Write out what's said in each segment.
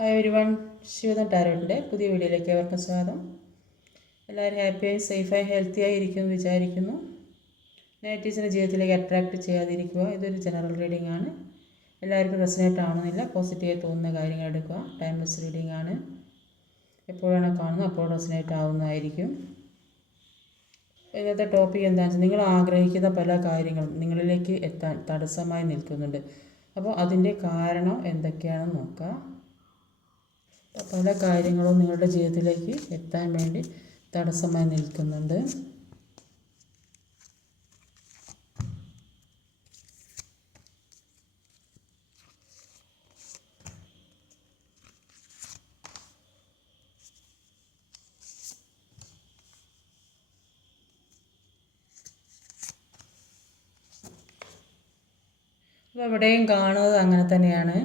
Hi everyone, ശിവദം ടാരോട്ടിൻ്റെ പുതിയ വീഡിയോയിലേക്ക് അവർക്കും സ്വാഗതം. എല്ലാവരും ഹാപ്പിയായി സേഫായി ഹെൽത്തിയായി ഇരിക്കുമെന്ന് വിചാരിക്കുന്നു. നെഗറ്റീവ്സിൻ്റെ ജീവിതത്തിലേക്ക് അട്രാക്റ്റ് ചെയ്യാതിരിക്കുക. ഇതൊരു ജനറൽ റീഡിംഗ് ആണ്. എല്ലാവർക്കും റെസനേറ്റ് ആവണമെന്നില്ല. പോസിറ്റീവായി തോന്നുന്ന കാര്യങ്ങൾ എടുക്കുക. ടൈംലെസ് റീഡിംഗ് ആണ്. എപ്പോഴാണ് കാണുന്നത് അപ്പോൾ റെസനേറ്റ് ആവുന്നതായിരിക്കും. ഇന്നത്തെ ടോപ്പിക് എന്താണെന്ന് വെച്ചാൽ, നിങ്ങൾ ആഗ്രഹിക്കുന്ന പല കാര്യങ്ങളും നിങ്ങളിലേക്ക് എത്താൻ തടസ്സമായി നിൽക്കുന്നുണ്ട്. അപ്പോൾ അതിൻ്റെ കാരണം എന്തൊക്കെയാണെന്ന് നോക്കുക. പല കാര്യങ്ങളും നിങ്ങളുടെ ജീവിതത്തിലേക്ക് എത്താൻ വേണ്ടി തടസ്സമായി നിൽക്കുന്നുണ്ട്. അപ്പോൾ എവിടെയും കാണുന്നത് അങ്ങനെ തന്നെയാണ്.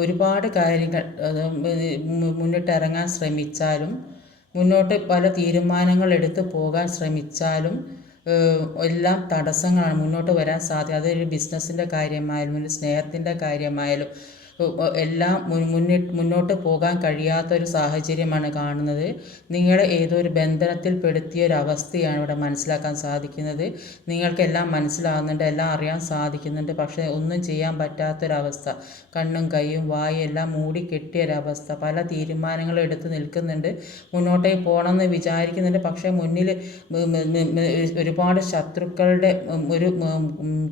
ഒരുപാട് കാര്യങ്ങൾ മുന്നിട്ടിറങ്ങാൻ ശ്രമിച്ചാലും, മുന്നോട്ട് പല തീരുമാനങ്ങൾ എടുത്തു പോകാൻ ശ്രമിച്ചാലും എല്ലാം തടസ്സങ്ങളാണ്. മുന്നോട്ട് വരാൻ സാധ്യത, അതൊരു ബിസിനസ്സിൻ്റെ കാര്യമായാലും ഒരു സ്നേഹത്തിൻ്റെ കാര്യമായാലും എല്ലാം മുന്നോട്ട് പോകാൻ കഴിയാത്തൊരു സാഹചര്യമാണ് കാണുന്നത്. നിങ്ങളെ ഏതോ ഒരു ബന്ധനത്തിൽ പെടുത്തിയൊരവസ്ഥയാണ് ഇവിടെ മനസ്സിലാക്കാൻ സാധിക്കുന്നത്. നിങ്ങൾക്കെല്ലാം മനസ്സിലാകുന്നുണ്ട്, എല്ലാം അറിയാൻ സാധിക്കുന്നുണ്ട്. പക്ഷേ ഒന്നും ചെയ്യാൻ പറ്റാത്തൊരവസ്ഥ, കണ്ണും കൈയും വായും എല്ലാം മൂടിക്കെട്ടിയൊരവസ്ഥ. പല തീരുമാനങ്ങളും എടുത്ത് നിൽക്കുന്നുണ്ട്, മുന്നോട്ടേക്ക് പോകണമെന്ന് വിചാരിക്കുന്നുണ്ട്. പക്ഷേ മുന്നിൽ ഒരുപാട് ശത്രുക്കളുടെ ഒരു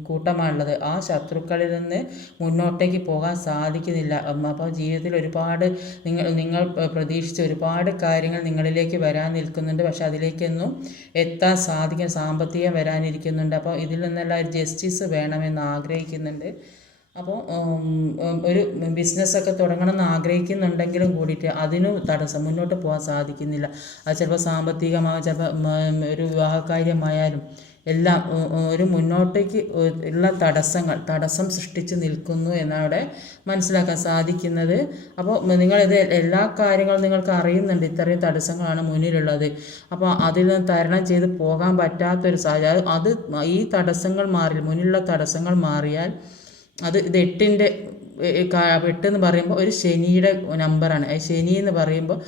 കൂട്ടമാണുള്ളത്. ആ ശത്രുക്കളിൽ നിന്ന് മുന്നോട്ടേക്ക് പോകാൻ സാധിക്കുന്നില്ല. അപ്പോൾ ജീവിതത്തിൽ ഒരുപാട് നിങ്ങൾ പ്രതീക്ഷിച്ച ഒരുപാട് കാര്യങ്ങൾ നിങ്ങളിലേക്ക് വരാൻ നിൽക്കുന്നുണ്ട്. പക്ഷെ അതിലേക്കൊന്നും എത്താൻ സാധിക്കും. സാമ്പത്തികം വരാനിരിക്കുന്നുണ്ട്. അപ്പോൾ ഇതിൽ നിന്നെല്ലാം ഒരു ജസ്റ്റിസ് വേണമെന്ന് ആഗ്രഹിക്കുന്നുണ്ട്. അപ്പോൾ ഒരു ബിസിനസ്സൊക്കെ തുടങ്ങണമെന്ന് ആഗ്രഹിക്കുന്നുണ്ടെങ്കിലും കൂടിയിട്ട് അതിനും തടസ്സം, മുന്നോട്ട് പോകാൻ സാധിക്കുന്നില്ല. അത് ചിലപ്പോൾ സാമ്പത്തികമാകും, ചിലപ്പോൾ ഒരു വിവാഹകാര്യമായാലും എല്ലാം ഒരു മുന്നോട്ടേക്ക് ഉള്ള തടസ്സം സൃഷ്ടിച്ച് നിൽക്കുന്നു എന്നാണ് മനസ്സിലാക്കാൻ സാധിക്കുന്നത്. അപ്പോൾ നിങ്ങളിത് എല്ലാ കാര്യങ്ങളും നിങ്ങൾക്ക് അറിയുന്നുണ്ട്, ഇത്രയും തടസ്സങ്ങളാണ് മുന്നിലുള്ളത്. അപ്പോൾ അതിൽ നിന്ന് തരണം ചെയ്ത് പോകാൻ പറ്റാത്തൊരു സാഹചര്യം. അത് ഈ തടസ്സങ്ങൾ മുന്നിലുള്ള തടസ്സങ്ങൾ മാറിയാൽ ഇത് 8 പറയുമ്പോൾ ഒരു ശനിയുടെ നമ്പറാണ്. ശനി എന്ന് പറയുമ്പോൾ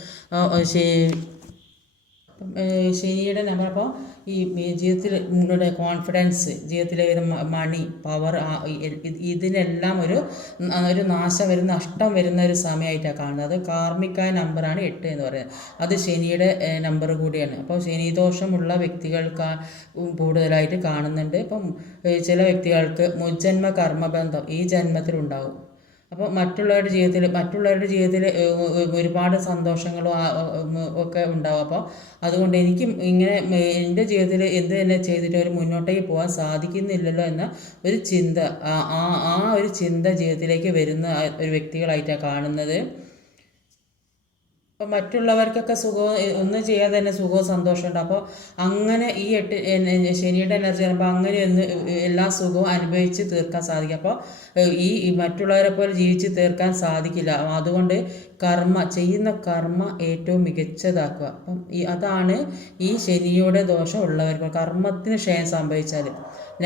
ശനിയുടെ നമ്പർ. അപ്പോൾ ഈ ജീവിതത്തിൽ നിങ്ങളുടെ കോൺഫിഡൻസ്, ജീവിതത്തിലെ ഒരു മണി, പവർ, ഇതിനെല്ലാം ഒരു നാശം വരുന്ന, നഷ്ടം വരുന്ന ഒരു സമയമായിട്ടാണ് കാണുന്നത്. അത് കാർമികായ നമ്പറാണ് 8 എന്ന് പറയുന്നത്. അത് ശനിയുടെ നമ്പർ കൂടിയാണ്. അപ്പോൾ ശനിദോഷമുള്ള വ്യക്തികൾക്ക് കൂടുതലായിട്ട് കാണുന്നുണ്ട്. ഇപ്പം ചില വ്യക്തികൾക്ക് മുജ്ജന്മ കർമ്മബന്ധം ഈ ജന്മത്തിലുണ്ടാവും. അപ്പോൾ മറ്റുള്ളവരുടെ ജീവിതത്തിൽ ഒരുപാട് സന്തോഷങ്ങളും ഒക്കെ ഉണ്ടാവും. അപ്പോൾ അതുകൊണ്ട് എനിക്കും ഇങ്ങനെ എൻ്റെ ജീവിതത്തിൽ എന്ത് തന്നെ ചെയ്തിട്ട് ഒരു മുന്നോട്ടേക്ക് പോകാൻ സാധിക്കുന്നില്ലല്ലോ എന്ന ഒരു ചിന്ത, ആ ഒരു ചിന്ത ജീവിതത്തിലേക്ക് വരുന്ന ഒരു വ്യക്തികളായിട്ടാണ് കാണുന്നത്. അപ്പോൾ മറ്റുള്ളവർക്കൊക്കെ സുഖവും ഒന്നും ചെയ്യാതെ തന്നെ സുഖവും സന്തോഷമുണ്ട്. അപ്പോൾ അങ്ങനെ ഈ ശനിയുടെ എനർജി പറയുമ്പോൾ അങ്ങനെ ഒന്ന് എല്ലാ സുഖവും അനുഭവിച്ച് തീർക്കാൻ സാധിക്കും. അപ്പോൾ ഈ മറ്റുള്ളവരെ പോലെ ജീവിച്ച് തീർക്കാൻ സാധിക്കില്ല. അതുകൊണ്ട് ചെയ്യുന്ന കർമ്മ ഏറ്റവും മികച്ചതാക്കുക. അപ്പം അതാണ് ഈ ശനിയുടെ ദോഷം ഉള്ളവർക്ക്. കർമ്മത്തിന് ക്ഷയം സംഭവിച്ചാൽ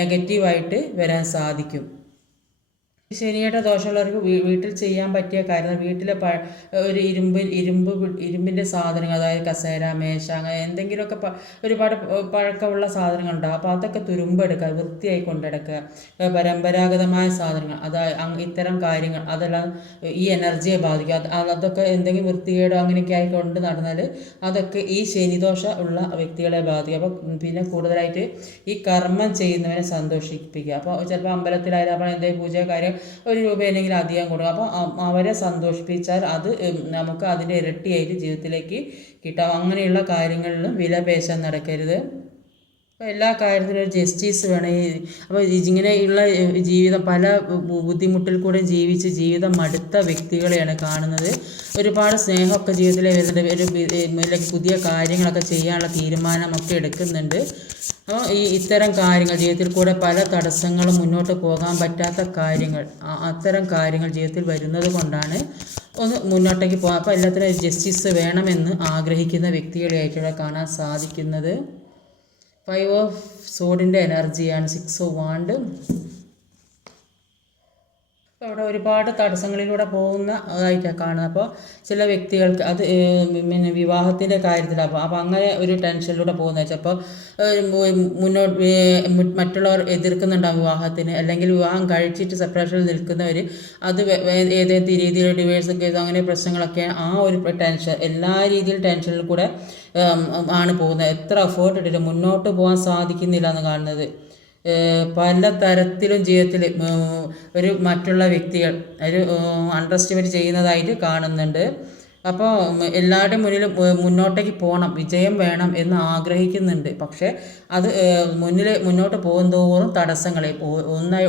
നെഗറ്റീവായിട്ട് വരാൻ സാധിക്കും. ശനിയുടെ ദോഷമുള്ളവർക്ക് വീട്ടിൽ ചെയ്യാൻ പറ്റിയ കാര്യങ്ങൾ, വീട്ടിലെ ഒരു ഇരുമ്പിൻ്റെ സാധനങ്ങൾ, അതായത് കസേര, മേശ, അങ്ങനെ എന്തെങ്കിലുമൊക്കെ ഒരുപാട് പഴക്കമുള്ള സാധനങ്ങളുണ്ടാകും. അപ്പോൾ അതൊക്കെ തുരുമ്പെടുക്കുക, വൃത്തിയായി കൊണ്ടെടുക്കുക. പരമ്പരാഗതമായ സാധനങ്ങൾ, ഇത്തരം കാര്യങ്ങൾ അതെല്ലാം ഈ എനർജിയെ ബാധിക്കുക. അതൊക്കെ എന്തെങ്കിലും വൃത്തികേടോ അങ്ങനെയൊക്കെ ആയി കൊണ്ട് നടന്നാൽ അതൊക്കെ ഈ ശനിദോഷം ഉള്ള വ്യക്തികളെ ബാധിക്കും. അപ്പോൾ പിന്നെ കൂടുതലായിട്ട് ഈ കർമ്മം ചെയ്യുന്നവരെ സന്തോഷിപ്പിക്കുക. അപ്പോൾ ചിലപ്പോൾ അമ്പലത്തിലായാലും അപ്പോൾ എന്തെങ്കിലും പൂജ കാര്യം 1 രൂപയെങ്കിലും അധികം കൊടുക്കും. അപ്പോൾ അവരെ സന്തോഷിപ്പിച്ചാൽ അത് നമുക്ക് അതിൻ്റെ ഇരട്ടിയായിട്ട് ജീവിതത്തിലേക്ക് കിട്ടാം. അങ്ങനെയുള്ള കാര്യങ്ങളിലും വിലപേശാൻ നടക്കരുത്. അപ്പോൾ എല്ലാ കാര്യത്തിലും ഒരു ജസ്റ്റിസ് വേണം. അപ്പോൾ ഇങ്ങനെയുള്ള ജീവിതം, പല ബുദ്ധിമുട്ടിൽ കൂടെ ജീവിച്ച് ജീവിതം മടുത്ത വ്യക്തികളെയാണ് കാണുന്നത്. ഒരുപാട് സ്നേഹമൊക്കെ ജീവിതത്തിൽ വരുന്നുണ്ട്, പുതിയ കാര്യങ്ങളൊക്കെ ചെയ്യാനുള്ള തീരുമാനമൊക്കെ എടുക്കുന്നുണ്ട്. അപ്പോൾ ഇത്തരം കാര്യങ്ങൾ ജീവിതത്തിൽ കൂടെ പല തടസ്സങ്ങളും, മുന്നോട്ട് പോകാൻ പറ്റാത്ത കാര്യങ്ങൾ, അത്തരം കാര്യങ്ങൾ ജീവിതത്തിൽ വരുന്നത് കൊണ്ടാണ് ഒന്ന് മുന്നോട്ടേക്ക് പോകാം. അപ്പോൾ എല്ലാത്തിനും ജസ്റ്റിസ് വേണമെന്ന് ആഗ്രഹിക്കുന്ന വ്യക്തികളെയായിട്ടുള്ള കാണാൻ സാധിക്കുന്നത്. 5 ഓഫ് സോഡിൻ്റെ എനർജിയാണ്. 6 ഓഫ് വാണ്ട്, അവിടെ ഒരുപാട് തടസ്സങ്ങളിലൂടെ പോകുന്നതായിട്ടാണ് കാണുന്നത്. അപ്പോൾ ചില വ്യക്തികൾക്ക് അത് പിന്നെ വിവാഹത്തിൻ്റെ കാര്യത്തിലാകും. അപ്പോൾ അങ്ങനെ ഒരു ടെൻഷനിലൂടെ പോകുന്ന ചിലപ്പോൾ മുന്നോട്ട് മറ്റുള്ളവർ എതിർക്കുന്നുണ്ടാകും വിവാഹത്തിന്, അല്ലെങ്കിൽ വിവാഹം കഴിച്ചിട്ട് സെപ്പറേഷനിൽ നിൽക്കുന്നവർ അത് ഏതേത് രീതിയിൽ ഡിവേഴ്സ് കേസ് അങ്ങനെ പ്രശ്നങ്ങളൊക്കെ ആ ഒരു ടെൻഷൻ എല്ലാ രീതിയിലും ടെൻഷനിൽ കൂടെ ആണ് പോകുന്നത്. എത്ര എഫേർട്ട് ഇട്ടിട്ട് മുന്നോട്ട് പോകാൻ സാധിക്കുന്നില്ല എന്ന് കാണുന്നത്. പല തരത്തിലും ജീവിതത്തിൽ ഒരു മറ്റുള്ള വ്യക്തികൾ ഒരു അണ്ടർ എസ്റ്റിമേറ്റ് ചെയ്യുന്നതായിട്ട് കാണുന്നുണ്ട്. അപ്പോൾ എല്ലാവരുടെയും മുന്നിൽ മുന്നോട്ടേക്ക് പോകണം, വിജയം വേണം എന്ന് ആഗ്രഹിക്കുന്നുണ്ട്. പക്ഷേ അത് മുന്നോട്ട് പോകുന്തോറും തടസ്സങ്ങൾ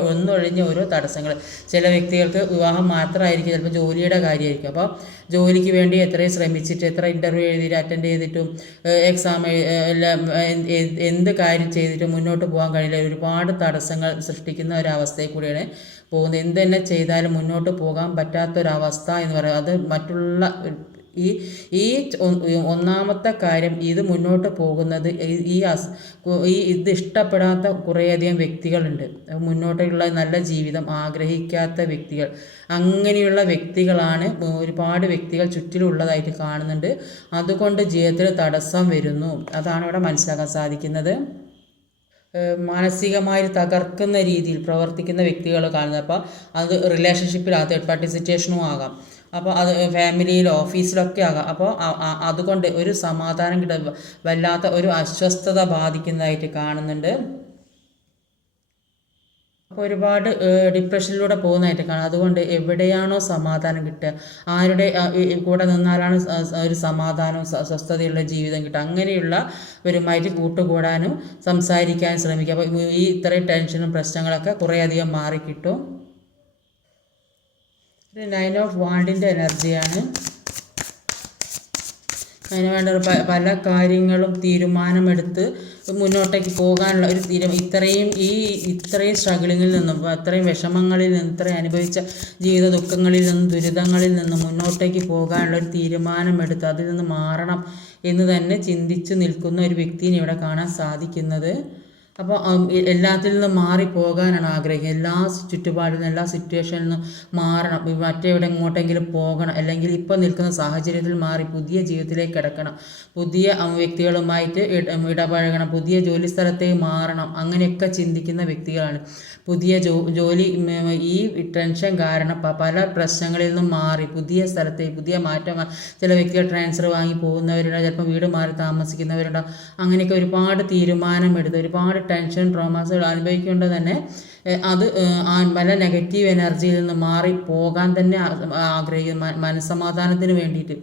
ഒന്നൊഴിഞ്ഞ് ഓരോ തടസ്സങ്ങൾ. ചില വ്യക്തികൾക്ക് വിവാഹം മാത്രമായിരിക്കും, ചിലപ്പോൾ ജോലിയുടെ കാര്യമായിരിക്കും. അപ്പോൾ ജോലിക്ക് വേണ്ടി എത്രയും ശ്രമിച്ചിട്ട് എത്ര ഇൻ്റർവ്യൂ എഴുതിയിട്ട് അറ്റൻഡ് ചെയ്തിട്ടും എക്സാം എല്ലാം എന്ത് കാര്യം ചെയ്തിട്ടും മുന്നോട്ട് പോകാൻ കഴിയില്ല. ഒരുപാട് തടസ്സങ്ങൾ സൃഷ്ടിക്കുന്ന ഒരവസ്ഥയിൽ കൂടിയാണ് പോകുന്നത്. എന്ത് തന്നെ ചെയ്താലും മുന്നോട്ട് പോകാൻ പറ്റാത്തൊരവസ്ഥ എന്ന് പറയുന്നത് അത് മറ്റുള്ള ഈ ഒന്നാമത്തെ കാര്യം ഇത് മുന്നോട്ട് പോകുന്നത് ഇത് ഇഷ്ടപ്പെടാത്ത കുറേയധികം വ്യക്തികളുണ്ട്. മുന്നോട്ടുള്ള നല്ല ജീവിതം ആഗ്രഹിക്കാത്ത വ്യക്തികൾ, അങ്ങനെയുള്ള വ്യക്തികളാണ് ഒരുപാട് വ്യക്തികൾ ചുറ്റിലുള്ളതായിട്ട് കാണുന്നുണ്ട്. അതുകൊണ്ട് ജീവിതത്തിൽ തടസ്സം വരുന്നു. അതാണ് ഇവിടെ മനസ്സിലാക്കാൻ സാധിക്കുന്നത്. മാനസികമായി തകർക്കുന്ന രീതിയിൽ പ്രവർത്തിക്കുന്ന വ്യക്തികൾ കാണുന്നത്. അപ്പോൾ അത് റിലേഷൻഷിപ്പിൽ തേർഡ് പാർട്ടി സിറ്റുവേഷനും ആകാം, അപ്പോൾ അത് ഫാമിലിയിലോ ഓഫീസിലൊക്കെ ആകാം. അപ്പോൾ അതുകൊണ്ട് ഒരു സമാധാനം വല്ലാത്ത ഒരു അസ്വസ്ഥത ബാധിക്കുന്നതായിട്ട് കാണുന്നുണ്ട്. അപ്പോൾ ഒരുപാട് ഡിപ്രഷനിലൂടെ പോകുന്നതായിട്ട് കാണാം. അതുകൊണ്ട് എവിടെയാണോ സമാധാനം കിട്ടുക, ആരുടെ കൂടെ നിന്നാലാണ് ഒരു സമാധാനവും സ്വസ്ഥതയുള്ള ജീവിതം കിട്ടുക, അങ്ങനെയുള്ളവരുമായിട്ട് കൂട്ടുകൂടാനും സംസാരിക്കാനും ശ്രമിക്കുക. അപ്പോൾ ഈ ഇത്രയും ടെൻഷനും പ്രശ്നങ്ങളൊക്കെ കുറേയധികം മാറിക്കിട്ടും. ഒരു 9 ഓഫ് വാണ്ടിൻ്റെ എനർജിയാണ്. അതിന് വേണ്ട പല കാര്യങ്ങളും തീരുമാനമെടുത്ത് മുന്നോട്ടേക്ക് പോകാനുള്ള ഒരു ഇത്രയും സ്ട്രഗിളിങ്ങിൽ നിന്നും അത്രയും വിഷമങ്ങളിൽ നിന്നും ഇത്രയും അനുഭവിച്ച ജീവിത ദുഃഖങ്ങളിൽ നിന്നും ദുരിതങ്ങളിൽ നിന്നും മുന്നോട്ടേക്ക് പോകാനുള്ള ഒരു തീരുമാനമെടുത്ത് അതിൽ നിന്ന് മാറണം എന്ന് തന്നെ ചിന്തിച്ച് നിൽക്കുന്ന ഒരു വ്യക്തിയെ ഇവിടെ കാണാൻ സാധിക്കുന്നത്. അപ്പോൾ എല്ലാത്തിൽ നിന്നും മാറിപ്പോകാനാണ് ആഗ്രഹിക്കുന്നത്. എല്ലാ ചുറ്റുപാടിൽ നിന്നും എല്ലാ സിറ്റുവേഷനിൽ നിന്നും മാറണം, മറ്റെവിടെ എങ്ങോട്ടെങ്കിലും പോകണം, അല്ലെങ്കിൽ ഇപ്പോൾ നിൽക്കുന്ന സാഹചര്യത്തിൽ മാറി പുതിയ ജീവിതത്തിലേക്ക് കിടക്കണം, പുതിയ വ്യക്തികളുമായിട്ട് ഇടപഴകണം, പുതിയ ജോലി സ്ഥലത്തേക്ക് മാറണം, അങ്ങനെയൊക്കെ ചിന്തിക്കുന്ന വ്യക്തികളാണ്. പുതിയ ജോലി ഈ ടെൻഷൻ കാരണം പല പ്രശ്നങ്ങളിൽ നിന്നും മാറി പുതിയ സ്ഥലത്തേക്ക് പുതിയ മാറ്റം. ചില വ്യക്തികൾ ട്രാൻസ്ഫർ വാങ്ങി പോകുന്നവരുണ്ട്, ചിലപ്പോൾ വീട് മാറി താമസിക്കുന്നവരുണ്ട്. അങ്ങനെയൊക്കെ ഒരുപാട് തീരുമാനമെടുത്ത് ഒരുപാട് ടെൻഷൻ ട്രോമാസുകൾ അനുഭവിക്കേണ്ടത് തന്നെ അത് പല നെഗറ്റീവ് എനർജിയിൽ നിന്ന് മാറി പോകാൻ തന്നെ ആഗ്രഹിക്കുന്ന മനസ്സമാധാനത്തിന് വേണ്ടിയിട്ട്.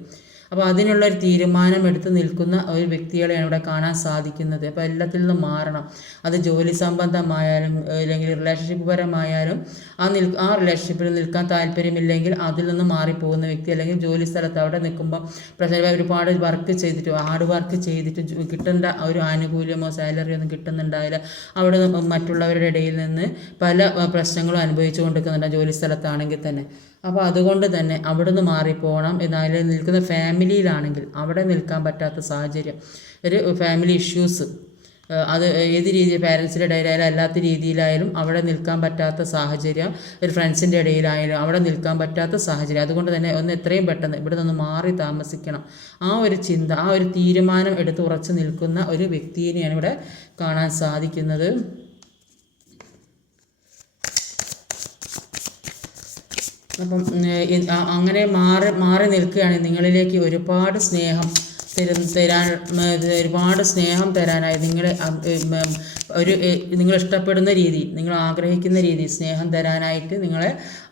അപ്പോൾ അതിനുള്ളൊരു തീരുമാനം എടുത്ത് നിൽക്കുന്ന ഒരു വ്യക്തികളെയാണ് ഇവിടെ കാണാൻ സാധിക്കുന്നത്. അപ്പോൾ എല്ലാത്തിൽ നിന്നും മാറണം. അത് ജോലി സംബന്ധമായാലും അല്ലെങ്കിൽ റിലേഷൻഷിപ്പ് പരമായാലും ആ റിലേഷൻഷിപ്പിൽ നിൽക്കാൻ താല്പര്യമില്ലെങ്കിൽ അതിൽ നിന്ന് മാറിപ്പോകുന്ന വ്യക്തി, അല്ലെങ്കിൽ ജോലി സ്ഥലത്ത് അവിടെ നിൽക്കുമ്പോൾ ഒരുപാട് വർക്ക് ചെയ്തിട്ട് ഹാർഡ് വർക്ക് ചെയ്തിട്ട് കിട്ടേണ്ട ഒരു ആനുകൂല്യമോ സാലറിയോ ഒന്നും കിട്ടുന്നുണ്ടാവില്ല. അവിടെ മറ്റുള്ളവരുടെ ഇടയിൽ നിന്ന് പല പ്രശ്നങ്ങളും അനുഭവിച്ചു കൊണ്ടിരിക്കുന്നുണ്ട് ജോലി സ്ഥലത്താണെങ്കിൽ തന്നെ. അപ്പോൾ അതുകൊണ്ട് തന്നെ അവിടെ നിന്ന് മാറിപ്പോകണം. എന്നാൽ നിൽക്കുന്ന ഫാമിലിയിലാണെങ്കിൽ അവിടെ നിൽക്കാൻ പറ്റാത്ത സാഹചര്യം, ഒരു ഫാമിലി ഇഷ്യൂസ്, അത് ഏത് രീതിയിൽ പാരൻസിൻ്റെ ഇടയിലായാലും അല്ലാത്ത രീതിയിലായാലും അവിടെ നിൽക്കാൻ പറ്റാത്ത സാഹചര്യം, ഒരു ഫ്രണ്ട്സിൻ്റെ ഇടയിലായാലും അവിടെ നിൽക്കാൻ പറ്റാത്ത സാഹചര്യം. അതുകൊണ്ട് തന്നെ എത്രയും പെട്ടെന്ന് ഇവിടെ നിന്ന് മാറി താമസിക്കണം, ആ ഒരു ചിന്ത, ആ ഒരു തീരുമാനം എടുത്ത് ഉറച്ചു നിൽക്കുന്ന ഒരു വ്യക്തിയെയാണ് ഇവിടെ കാണാൻ സാധിക്കുന്നത്. അപ്പം അങ്ങനെ മാറി നിൽക്കുകയാണ്. നിങ്ങളിലേക്ക് ഒരുപാട് സ്നേഹം ഒരുപാട് സ്നേഹം തരാനായി നിങ്ങൾ ഇഷ്ടപ്പെടുന്ന രീതി, നിങ്ങൾ ആഗ്രഹിക്കുന്ന രീതി സ്നേഹം തരാനായിട്ട് നിങ്ങളെ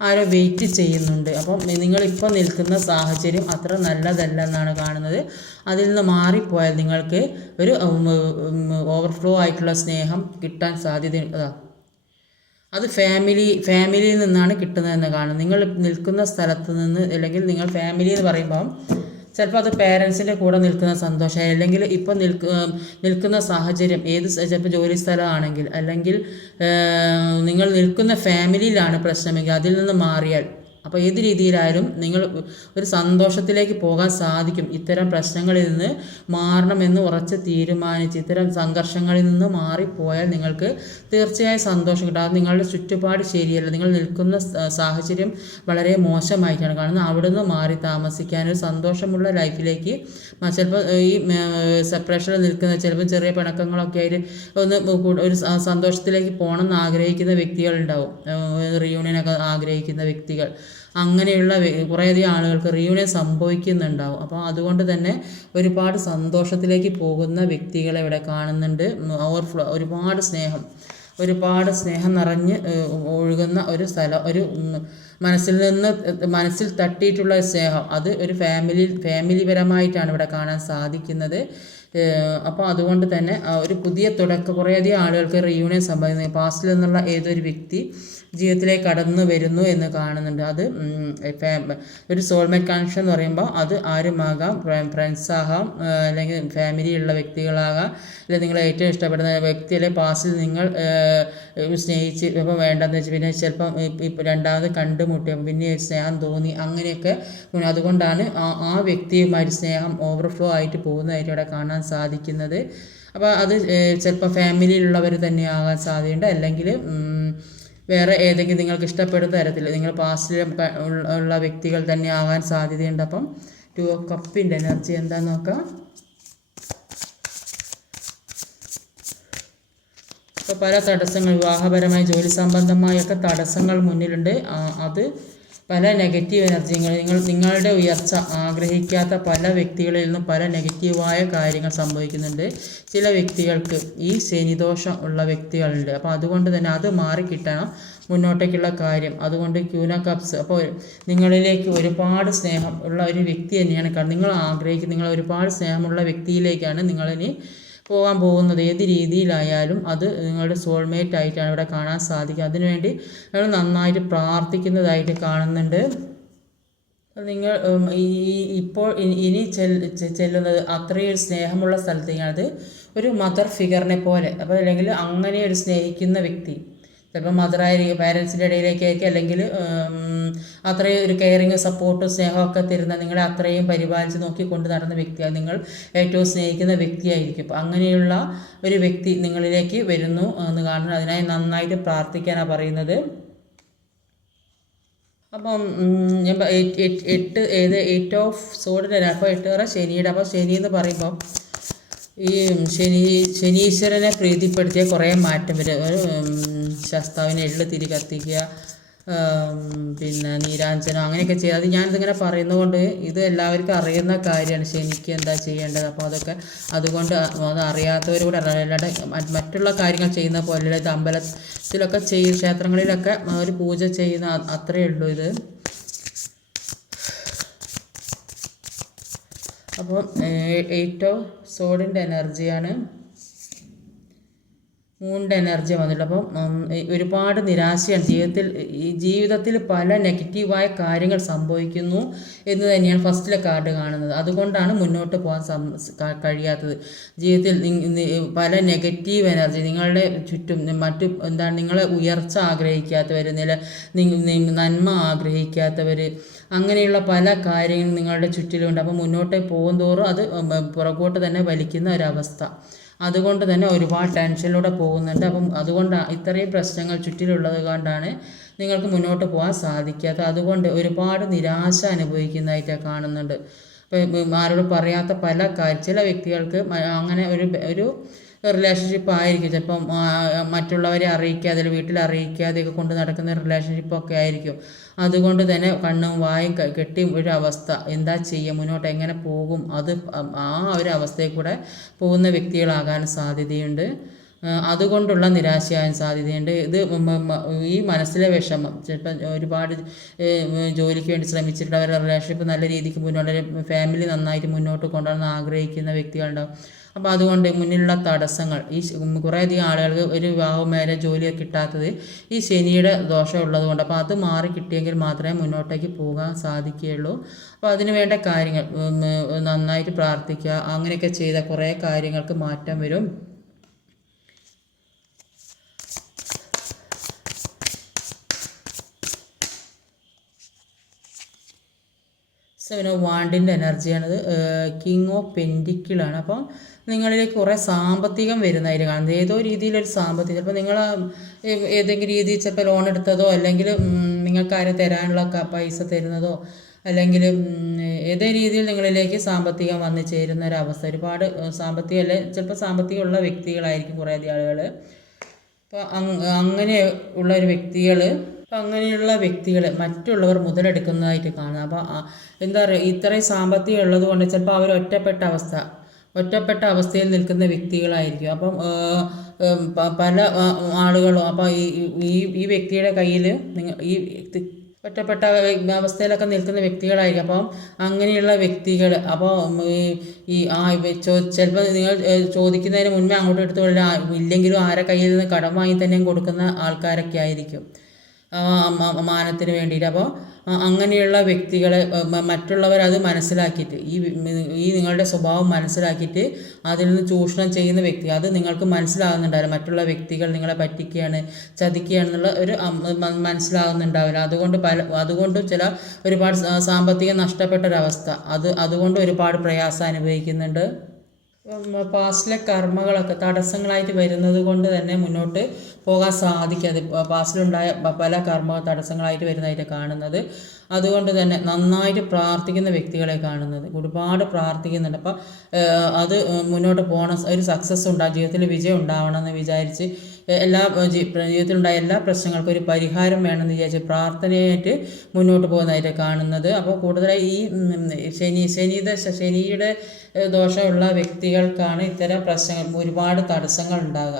ആരോ വെയിറ്റ് ചെയ്യുന്നുണ്ട്. അപ്പം നിങ്ങളിപ്പോൾ നിൽക്കുന്ന സാഹചര്യം അത്ര നല്ലതല്ല എന്നാണ് കാണുന്നത്. അതിൽ നിന്ന് മാറിപ്പോയാൽ നിങ്ങൾക്ക് ഒരു ഓവർഫ്ലോ ആയിട്ടുള്ള സ്നേഹം കിട്ടാൻ സാധ്യതയുണ്ട്. അത് ഫാമിലിയിൽ നിന്നാണ് കിട്ടുന്നതെന്ന് കാണും. നിങ്ങൾ നിൽക്കുന്ന സ്ഥലത്ത് നിന്ന്, അല്ലെങ്കിൽ നിങ്ങൾ ഫാമിലി എന്ന് പറയുമ്പം ചിലപ്പോൾ അത് പേരൻസിൻ്റെ കൂടെ നിൽക്കുന്ന സന്തോഷം, അല്ലെങ്കിൽ ഇപ്പോൾ നിൽക്കുന്ന സാഹചര്യം ചിലപ്പോൾ ജോലി സ്ഥലമാണെങ്കിൽ, അല്ലെങ്കിൽ നിങ്ങൾ നിൽക്കുന്ന ഫാമിലിയിലാണ് പ്രശ്നമെങ്കിൽ അതിൽ നിന്ന് മാറിയാൽ അപ്പോൾ ഏത് രീതിയിലായാലും നിങ്ങൾ ഒരു സന്തോഷത്തിലേക്ക് പോകാൻ സാധിക്കും. ഇത്തരം പ്രശ്നങ്ങളിൽ നിന്ന് മാറണമെന്ന് ഉറച്ച് തീരുമാനിച്ച് ഇത്തരം സംഘർഷങ്ങളിൽ നിന്ന് മാറിപ്പോയാൽ നിങ്ങൾക്ക് തീർച്ചയായും സന്തോഷം കിട്ടും. അത് നിങ്ങളുടെ ചുറ്റുപാട് ശരിയല്ല, നിങ്ങൾ നിൽക്കുന്ന സാഹചര്യം വളരെ മോശമായിട്ടാണ് കാണുന്നത്. അവിടെ നിന്ന് മാറി താമസിക്കാനൊരു സന്തോഷമുള്ള ലൈഫിലേക്ക് ചിലപ്പോൾ ഈ സെപ്പറേഷനിൽ നിൽക്കുന്ന ചിലപ്പോൾ ചെറിയ പിണക്കങ്ങളൊക്കെ ആയിട്ട് ഒന്ന് ഒരു സന്തോഷത്തിലേക്ക് പോകണമെന്ന് ആഗ്രഹിക്കുന്ന വ്യക്തികളുണ്ടാവും, റീയൂണിയനൊക്കെ ആഗ്രഹിക്കുന്ന വ്യക്തികൾ. അങ്ങനെയുള്ള കുറേയധികം ആളുകൾക്ക് റീയൂണിയൻ സംഭവിക്കുന്നുണ്ടാവും. അപ്പോൾ അതുകൊണ്ട് തന്നെ ഒരുപാട് സന്തോഷത്തിലേക്ക് പോകുന്ന വ്യക്തികളെ ഇവിടെ കാണുന്നുണ്ട്. ഓവർഫ്ലോ, ഒരുപാട് സ്നേഹം നിറഞ്ഞ് ഒഴുകുന്ന ഒരു സ്ഥലം, ഒരു മനസ്സിൽ തട്ടിയിട്ടുള്ള സ്നേഹം, അത് ഒരു ഫാമിലിപരമായിട്ടാണ് ഇവിടെ കാണാൻ സാധിക്കുന്നത്. അപ്പോൾ അതുകൊണ്ട് തന്നെ ഒരു പുതിയ തുടക്കം, കുറേയധികം ആളുകൾക്ക് റീയൂണിയൻ സംഭവിക്കുന്നത് പാസ്റ്റിൽ നിന്നുള്ള ഏതൊരു വ്യക്തി ജീവിതത്തിലേക്ക് കടന്നു വരുന്നു എന്ന് കാണുന്നുണ്ട്. അത് ഒരു സോൾമേറ്റ് കണക്ഷൻ എന്ന് പറയുമ്പോൾ അത് ആരുമാകാം, ഫ്രണ്ട്സാകാം, അല്ലെങ്കിൽ ഫാമിലിയുള്ള വ്യക്തികളാകാം, അല്ലെങ്കിൽ നിങ്ങൾ ഏറ്റവും ഇഷ്ടപ്പെടുന്ന വ്യക്തിയെ പാസ്റ്റിൽ നിങ്ങൾ സ്നേഹിച്ച് ഇപ്പോൾ വേണ്ടെന്ന് വെച്ച് പിന്നെ ചിലപ്പം രണ്ടാമത് കണ്ടുമുട്ടിയപ്പോൾ പിന്നെ സ്നേഹം തോന്നി, അങ്ങനെയൊക്കെ. അതുകൊണ്ടാണ് ആ വ്യക്തിയുമായിട്ട് സ്നേഹം ഓവർഫ്ലോ ആയിട്ട് പോകുന്നതായിട്ട് ഇവിടെ കാണാൻ സാധിക്കുന്നത്. അപ്പോൾ അത് ചിലപ്പോൾ ഫാമിലിയിലുള്ളവർ തന്നെ ആകാൻ സാധ്യതയുണ്ട്, അല്ലെങ്കിൽ വേറെ ഏതെങ്കിലും നിങ്ങൾക്ക് ഇഷ്ടപ്പെടുന്ന തരത്തിൽ നിങ്ങൾ പാസ്റ്റിൽ ഉള്ള വ്യക്തികൾ തന്നെ ആകാൻ സാധ്യതയുണ്ട്. അപ്പം 2 ഓഫ് കപ്പിൻ്റെ എനർജി എന്താണെന്ന് നോക്കാം. ഇപ്പോൾ പല തടസ്സങ്ങൾ, വിവാഹപരമായി ജോലി സംബന്ധമായൊക്കെ തടസ്സങ്ങൾ മുന്നിലുണ്ട്. അത് പല നെഗറ്റീവ് എനർജികൾ, നിങ്ങളുടെ ഉയർച്ച ആഗ്രഹിക്കാത്ത പല വ്യക്തികളിൽ നിന്നും പല നെഗറ്റീവായ കാര്യങ്ങൾ സംഭവിക്കുന്നുണ്ട്. ചില വ്യക്തികൾക്ക് ഈ ശനിദോഷം ഉള്ള വ്യക്തികളുണ്ട്. അപ്പോൾ അതുകൊണ്ട് തന്നെ അത് മാറിക്കിട്ടണം മുന്നോട്ടേക്കുള്ള കാര്യം. അതുകൊണ്ട് ക്യൂൻ ഓഫ് കപ്സ്, അപ്പോൾ നിങ്ങളിലേക്ക് ഒരുപാട് സ്നേഹം ഉള്ള ഒരു വ്യക്തി തന്നെയാണ് നിങ്ങൾ ആഗ്രഹിക്കുന്നത്. നിങ്ങൾ ഒരുപാട് സ്നേഹമുള്ള വ്യക്തിയിലേക്കാണ് നിങ്ങളിനി പോകാൻ പോകുന്നത്. ഏത് രീതിയിലായാലും അത് നിങ്ങളുടെ സോൾമേറ്റ് ആയിട്ടാണ് ഇവിടെ കാണാൻ സാധിക്കുക. അതിനുവേണ്ടി നിങ്ങൾ നന്നായിട്ട് പ്രാർത്ഥിക്കുന്നതായിട്ട് കാണുന്നുണ്ട്. നിങ്ങൾ ഇപ്പോൾ ഇനി ചെല്ലുന്നത് അത്രയും സ്നേഹമുള്ള സ്ഥലത്തേക്കാണ്. അത് ഒരു മദർ ഫിഗറിനെ പോലെ, അപ്പോൾ അല്ലെങ്കിൽ അങ്ങനെ ഒരു സ്നേഹിക്കുന്ന വ്യക്തി, ചിലപ്പോൾ മദറായിരിക്കും, പാരൻസിൻ്റെ ഇടയിലേക്കായിരിക്കും, അല്ലെങ്കിൽ അത്രയും ഒരു കെയറിങ് സപ്പോർട്ട് സ്നേഹമൊക്കെ തരുന്ന, നിങ്ങളെ അത്രയും പരിപാലിച്ച് നോക്കിക്കൊണ്ട് നടന്ന വ്യക്തിയാണ്, നിങ്ങൾ ഏറ്റവും സ്നേഹിക്കുന്ന വ്യക്തിയായിരിക്കും. അപ്പോൾ അങ്ങനെയുള്ള ഒരു വ്യക്തി നിങ്ങളിലേക്ക് വരുന്നു എന്ന് കാണുന്നത്. അതിനായി നന്നായിട്ട് പ്രാർത്ഥിക്കാനാണ് പറയുന്നത്. അപ്പം 8 ഓഫ് സോഡിൻ്റെ, അപ്പോൾ 8 ശനിയുടെ. അപ്പോൾ ശനി എന്ന് പറയുമ്പോൾ ഈ ശനീശ്വരനെ പ്രീതിപ്പെടുത്തിയ കുറേ മാറ്റം വരും. ശാസ്താവിന് എള്ള് തിരി കത്തിക്കുക, പിന്നെ നീരാഞ്ജനം, അങ്ങനെയൊക്കെ ചെയ്യുക. അത് ഞാനിതിങ്ങനെ പറയുന്നതുകൊണ്ട് ഇത് എല്ലാവർക്കും അറിയുന്ന കാര്യമാണ്, ശനിക്ക് എന്താ ചെയ്യേണ്ടത്. അപ്പോൾ അതുകൊണ്ട് അത് അറിയാത്തവരോട് അല്ലാണ്ട് മറ്റുള്ള കാര്യങ്ങൾ ചെയ്യുന്ന പോലെ ഇത് അമ്പലത്തിലൊക്കെ ക്ഷേത്രങ്ങളിലൊക്കെ ഒരു പൂജ ചെയ്യുന്ന അത്രയേ ഉള്ളൂ ഇത്. അപ്പോൾ 8 ഓഫ് സോഡിൻ്റെ എനർജിയാണ്. മൂണിൻ്റെ എനർജി വന്നിട്ട്. അപ്പം ഒരുപാട് നിരാശയാണ് ജീവിതത്തിൽ പല നെഗറ്റീവായ കാര്യങ്ങൾ സംഭവിക്കുന്നു എന്ന് തന്നെയാണ് ഫസ്റ്റിലെ കാർഡ് കാണുന്നത്. അതുകൊണ്ടാണ് മുന്നോട്ട് പോകാൻ കഴിയാത്തത്. ജീവിതത്തിൽ പല നെഗറ്റീവ് എനർജി നിങ്ങളുടെ ചുറ്റും, നിങ്ങളെ ഉയർച്ച ആഗ്രഹിക്കാത്തവർ, നന്മ ആഗ്രഹിക്കാത്തവർ, അങ്ങനെയുള്ള പല കാര്യങ്ങളും നിങ്ങളുടെ ചുറ്റിലുണ്ട്. അപ്പോൾ മുന്നോട്ട് പോകും തോറും അത് പുറകോട്ട് തന്നെ വലിക്കുന്ന ഒരവസ്ഥ. അതുകൊണ്ട് തന്നെ ഒരുപാട് ടെൻഷനിലൂടെ പോകുന്നുണ്ട്. അപ്പം അതുകൊണ്ട് ഇത്രയും പ്രശ്നങ്ങൾ ചുറ്റിലുള്ളത് കൊണ്ടാണ് നിങ്ങൾക്ക് മുന്നോട്ട് പോകാൻ സാധിക്കാത്തത്. അതുകൊണ്ട് ഒരുപാട് നിരാശ അനുഭവിക്കുന്നതായിട്ട് കാണുന്നുണ്ട്. ഇപ്പം ആരോട് പറയാത്ത പല ചില വ്യക്തികൾക്ക് അങ്ങനെ ഒരു റിലേഷൻഷിപ്പ് ആയിരിക്കും. ചിലപ്പം മറ്റുള്ളവരെ അറിയിക്കാതെ, വീട്ടിൽ അറിയിക്കാതെയൊക്കെ കൊണ്ട് നടക്കുന്ന റിലേഷൻഷിപ്പൊക്കെ ആയിരിക്കും. അതുകൊണ്ട് തന്നെ കണ്ണും വായും കെട്ടി ഒരു അവസ്ഥ, എന്താ ചെയ്യുക, മുന്നോട്ട് എങ്ങനെ പോകും, അത് ആ ഒരു അവസ്ഥയിൽ കൂടെ പോകുന്ന വ്യക്തികളാകാൻ സാധ്യതയുണ്ട്. അതുകൊണ്ടുള്ള നിരാശയാകാൻ സാധ്യതയുണ്ട്. ഇത് ഈ മനസ്സിലെ വിഷമം, ചിലപ്പം ഒരുപാട് ജോലിക്ക് വേണ്ടി ശ്രമിച്ചിട്ട് അവരുടെ റിലേഷൻഷിപ്പ് നല്ല രീതിക്ക് ഫാമിലി നന്നായിട്ട് മുന്നോട്ട് കൊണ്ടുവന്ന് ആഗ്രഹിക്കുന്ന വ്യക്തികളുണ്ടാവും. അപ്പോൾ അതുകൊണ്ട് മുന്നിലുള്ള തടസ്സങ്ങൾ, ഈ കുറേയധികം ആളുകൾക്ക് ഒരു വിവാഹം മേലെ ജോലിയൊക്കെ കിട്ടാത്തത് ഈ ശനിയുടെ ദോഷം ഉള്ളതുകൊണ്ട്. അപ്പോൾ അത് മാറി കിട്ടിയെങ്കിൽ മാത്രമേ മുന്നോട്ടേക്ക് പോകാൻ സാധിക്കുകയുള്ളൂ. അപ്പോൾ അതിന് വേണ്ട കാര്യങ്ങൾ നന്നായിട്ട് പ്രാർത്ഥിക്കുക. അങ്ങനെയൊക്കെ ചെയ്ത കുറേ കാര്യങ്ങൾക്ക് മാറ്റം വരും. സെവൻ ഓഫ് വാണ്ടിൻ്റെ എനർജിയാണിത്. കിങ് ഓഫ് പെൻഡിക്കിളാണ്. അപ്പം നിങ്ങളിലേക്ക് കുറേ സാമ്പത്തികം വരുന്നതായിട്ട് കാണുന്നത്. ഏതോ രീതിയിലൊരു സാമ്പത്തികം, ചിലപ്പോൾ നിങ്ങൾ ഏതെങ്കിലും രീതിയിൽ ചിലപ്പോൾ ലോൺ എടുത്തതോ, അല്ലെങ്കിൽ നിങ്ങൾക്ക് ആരും തരാനുള്ള പൈസ തരുന്നതോ, അല്ലെങ്കിൽ ഏതേ രീതിയിൽ നിങ്ങളിലേക്ക് സാമ്പത്തികം വന്നു ചേരുന്ന ഒരവസ്ഥ. ഒരുപാട് സാമ്പത്തികം അല്ലെ, ചിലപ്പോൾ സാമ്പത്തികമുള്ള വ്യക്തികളായിരിക്കും കുറേയധികം ആളുകൾ. അപ്പോൾ അങ്ങനെ ഉള്ള ഒരു വ്യക്തികൾ, അപ്പം അങ്ങനെയുള്ള വ്യക്തികൾ മറ്റുള്ളവർ മുതലെടുക്കുന്നതായിട്ട് കാണുന്നത്. അപ്പോൾ എന്താ പറയുക, ഇത്രയും സാമ്പത്തികം ഉള്ളത് കൊണ്ട് ചിലപ്പോൾ അവർ ഒറ്റപ്പെട്ട അവസ്ഥയിൽ നിൽക്കുന്ന വ്യക്തികളായിരിക്കും. അപ്പം പല ആളുകളും അപ്പോൾ ഈ വ്യക്തിയുടെ കയ്യിൽ ഈ ഒറ്റപ്പെട്ട അവസ്ഥയിലൊക്കെ നിൽക്കുന്ന വ്യക്തികളായിരിക്കും. അപ്പം അങ്ങനെയുള്ള വ്യക്തികൾ അപ്പോൾ ചിലപ്പോൾ നിങ്ങൾ ചോദിക്കുന്നതിന് മുൻപേ അങ്ങോട്ട് എടുത്തുകൊള്ള, ഇല്ലെങ്കിലും ആരെ കയ്യിൽ നിന്ന് കടം വാങ്ങി തന്നെയും കൊടുക്കുന്ന ആൾക്കാരൊക്കെ ആയിരിക്കും മാനത്തിന് വേണ്ടിയിട്ട്. അപ്പോൾ അങ്ങനെയുള്ള വ്യക്തികളെ മറ്റുള്ളവരത് മനസ്സിലാക്കിയിട്ട് ഈ നിങ്ങളുടെ സ്വഭാവം മനസ്സിലാക്കിയിട്ട് അതിൽ നിന്ന് ചൂഷണം ചെയ്യുന്ന വ്യക്തി, അത് നിങ്ങൾക്ക് മനസ്സിലാകുന്നുണ്ടാവില്ല. മറ്റുള്ള വ്യക്തികൾ നിങ്ങളെ പറ്റിക്കുകയാണ്, ചതിക്കുകയാണെന്നുള്ള ഒരു മനസ്സിലാകുന്നുണ്ടാവില്ല. അതുകൊണ്ട് ഒരുപാട് സാമ്പത്തികം നഷ്ടപ്പെട്ടൊരവസ്ഥ, അതുകൊണ്ട് ഒരുപാട് പ്രയാസം അനുഭവിക്കുന്നുണ്ട്. പാസ്റ്റിലെ കർമ്മകളൊക്കെ തടസ്സങ്ങളായിട്ട് വരുന്നത് കൊണ്ട് തന്നെ മുന്നോട്ട് പോകാൻ സാധിക്കാതെ, പാസ്റ്റിലുണ്ടായ പല കർമ്മ തടസ്സങ്ങളായിട്ട് വരുന്നതായിട്ട് കാണുന്നത്. അതുകൊണ്ട് തന്നെ നന്നായിട്ട് പ്രാർത്ഥിക്കുന്ന വ്യക്തികളെ കാണുന്നത്, ഒരുപാട് പ്രാർത്ഥിക്കുന്നുണ്ട്. അപ്പം അത് മുന്നോട്ട് പോകണം, ഒരു സക്സസ് ഉണ്ടാകും, ജീവിതത്തിൽ വിജയം ഉണ്ടാവണമെന്ന് വിചാരിച്ച് ജീവിതത്തിലുണ്ടായ എല്ലാ പ്രശ്നങ്ങൾക്കും ഒരു പരിഹാരം വേണമെന്ന് വിചാരിച്ച് പ്രാർത്ഥനയായിട്ട് മുന്നോട്ട് പോകുന്നതായിട്ട് കാണുന്നത്. അപ്പോൾ കൂടുതലായി ഈ ശനിയുടെ ദോഷമുള്ള വ്യക്തികൾക്കാണ് ഇത്തരം പ്രശ്നങ്ങൾ, ഒരുപാട് തടസ്സങ്ങൾ ഉണ്ടാകുക.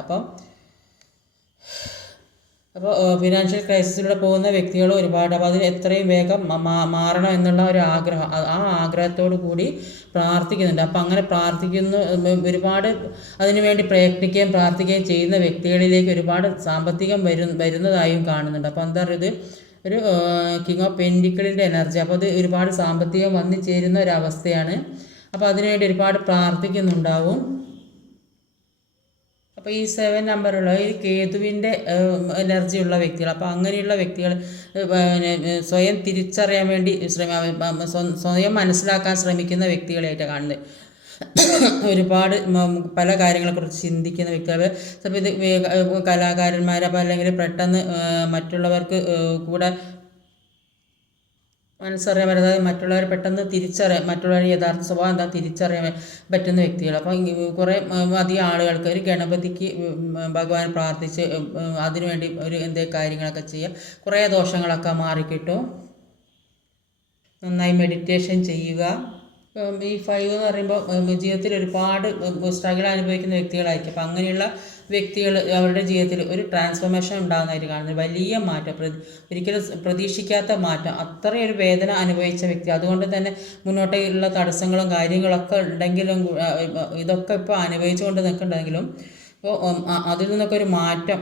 അപ്പോൾ ഫിനാൻഷ്യൽ ക്രൈസിസിലൂടെ പോകുന്ന വ്യക്തികൾ ഒരുപാട്, അപ്പോൾ അതിന് എത്രയും വേഗം മാറണം എന്നുള്ള ഒരു ആഗ്രഹം, ആ ആഗ്രഹത്തോടു കൂടി പ്രാർത്ഥിക്കുന്നുണ്ട്. അപ്പോൾ അങ്ങനെ ഒരുപാട് അതിനുവേണ്ടി പ്രയത്നിക്കുകയും പ്രാർത്ഥിക്കുകയും ചെയ്യുന്ന വ്യക്തികളിലേക്ക് ഒരുപാട് സാമ്പത്തികം വരുന്നതായും കാണുന്നുണ്ട്. അപ്പോൾ എന്താ പറയുക, ഒരു കിങ് ഓഫ് പെൻഡിക്കിളിൻ്റെ എനർജി. അപ്പോൾ അത് ഒരുപാട് സാമ്പത്തികം വന്നു ചേരുന്ന ഒരവസ്ഥയാണ്. അപ്പോൾ അതിനുവേണ്ടി ഒരുപാട് പ്രാർത്ഥിക്കുന്നുണ്ടാവും. അപ്പോൾ ഈ 7 നമ്പറുള്ള ഈ കേതുവിൻ്റെ എനർജി ഉള്ള വ്യക്തികൾ, അപ്പോൾ അങ്ങനെയുള്ള വ്യക്തികൾ സ്വയം തിരിച്ചറിയാൻ വേണ്ടി സ്വയം മനസ്സിലാക്കാൻ ശ്രമിക്കുന്ന വ്യക്തികളായിട്ടാണ് കാണുന്നത്. ഒരുപാട് പല കാര്യങ്ങളെക്കുറിച്ച് ചിന്തിക്കുന്ന വ്യക്തികൾ, ചിലപ്പോൾ ഇത് കലാകാരന്മാരപ്പോൾ അല്ലെങ്കിൽ പെട്ടെന്ന് മറ്റുള്ളവർക്ക് കൂടെ മനസ്സറിയാൻ പറ്റാതെ മറ്റുള്ളവരെ പെട്ടെന്ന് മറ്റുള്ളവരുടെ യഥാർത്ഥ സ്വഭാവം എന്താ തിരിച്ചറിയാൻ പറ്റുന്ന വ്യക്തികൾ. അപ്പം കുറേ അധികം ആളുകൾക്ക് ഒരു ഗണപതിക്ക് ഭഗവാൻ പ്രാർത്ഥിച്ച് അതിനുവേണ്ടി എന്തെങ്കിലും കാര്യങ്ങളൊക്കെ ചെയ്യുക, കുറേ ദോഷങ്ങളൊക്കെ മാറിക്കിട്ടും. നന്നായി മെഡിറ്റേഷൻ ചെയ്യുക. ഈ 5 എന്ന് പറയുമ്പോൾ ജീവിതത്തിൽ ഒരുപാട് സ്ട്രഗിൾ അനുഭവിക്കുന്ന വ്യക്തികളായിരിക്കും. അപ്പം അങ്ങനെയുള്ള വ്യക്തികൾ അവരുടെ ജീവിതത്തിൽ ഒരു ട്രാൻസ്ഫോർമേഷൻ ഉണ്ടാകുന്നതായിട്ട് കാണുന്നത്, വലിയ മാറ്റം, ഒരിക്കലും പ്രതീക്ഷിക്കാത്ത മാറ്റം, അത്രയൊരു വേദന അനുഭവിച്ച വ്യക്തി. അതുകൊണ്ട് തന്നെ മുന്നോട്ടുള്ള തടസ്സങ്ങളും കാര്യങ്ങളൊക്കെ ഉണ്ടെങ്കിലും ഇതൊക്കെ ഇപ്പോൾ അനുഭവിച്ചുകൊണ്ട് നിൽക്കുന്നുണ്ടെങ്കിലും ഇപ്പോൾ അതിൽ നിന്നൊക്കെ ഒരു മാറ്റം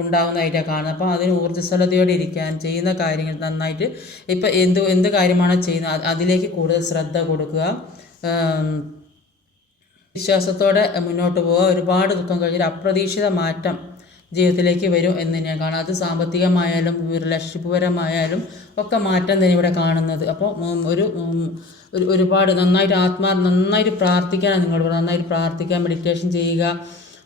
ഉണ്ടാകുന്നതായിട്ടാണ് കാണുന്നത്. അപ്പോൾ അതിന് ഊർജ്ജസ്വലതയോടെ ഇരിക്കാൻ, ചെയ്യുന്ന കാര്യങ്ങൾ നന്നായിട്ട് ഇപ്പോൾ എന്ത് കാര്യമാണോ ചെയ്യുന്നത് അതിലേക്ക് കൂടുതൽ ശ്രദ്ധ കൊടുക്കുക, വിശ്വാസത്തോടെ മുന്നോട്ട് പോവുക. ഒരുപാട് ദുഃഖം കഴിഞ്ഞൊരു അപ്രതീക്ഷിത മാറ്റം ജീവിതത്തിലേക്ക് വരും എന്ന് ഞാൻ കാണാം. അത് സാമ്പത്തികമായാലും റിലേഷൻഷിപ്പ് പരമായാലും ഒക്കെ മാറ്റം തന്നെ ഇവിടെ കാണുന്നത്. അപ്പോൾ ഒരുപാട് നന്നായിട്ട് പ്രാർത്ഥിക്കാനാണ് നിങ്ങളോട്, നന്നായിട്ട് പ്രാർത്ഥിക്കാൻ, മെഡിറ്റേഷൻ ചെയ്യുക.